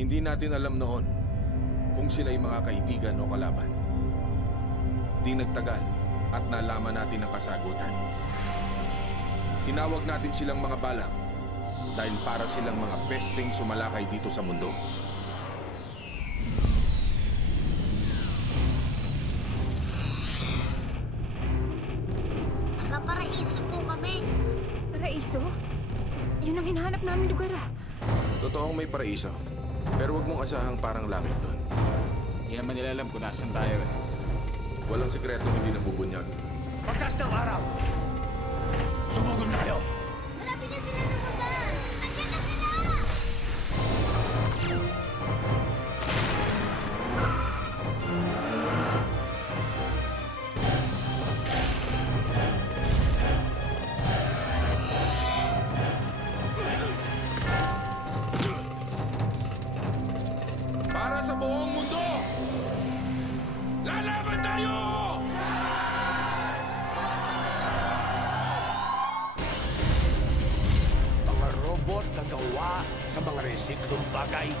Hindi natin alam noon kung sila'y mga kaibigan o kalaban. Di nagtagal at nalaman natin ang kasagutan. Tinawag natin silang mga balang dahil para silang mga pesting sumalakay dito sa mundo. Taga-Paraiso po kami. Paraiso? Yun ang hinahanap namin lugar ah. Totoong may paraiso, pero wag mong asahang parang langit doon. Hindi naman nila alam kung nasan tayo eh. Walang sikretong hindi nabubunyag. Pagkas ng araw, sumugon tayo! Malapit na sila lumabas! Andiyan na sila! Para sa buong mundo! Lalaban tayo! Mga robot na gawa sa mga resiklong bagay.